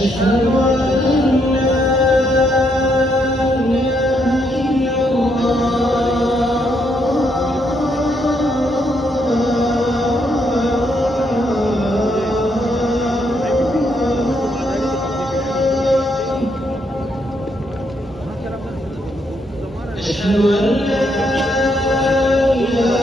أشهد أن لا إله إلا الله أشهد أن لا إله إلا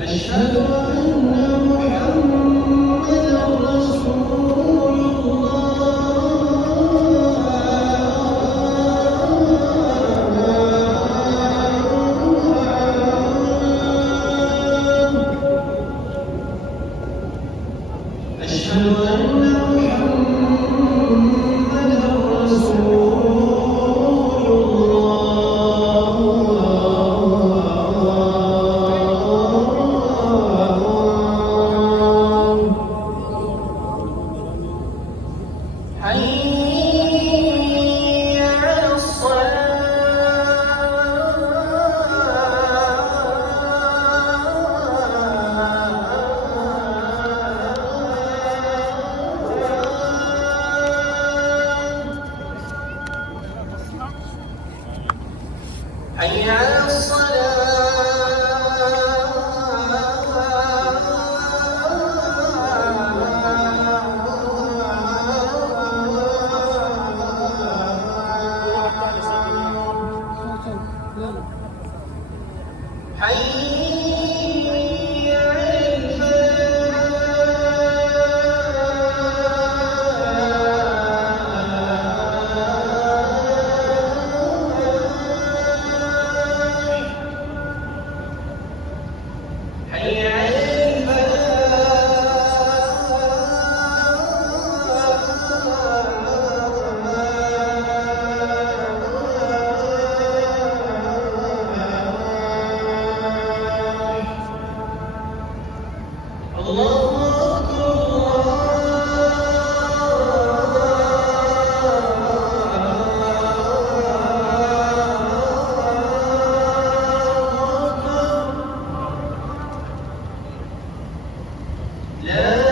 أشهد أن محمدًا رسول الله أشهد أن محمدًا رسول الله حي على حي على الصلاة حي على الفلاح حي على الفلاح الله أكبر الله أكبر لا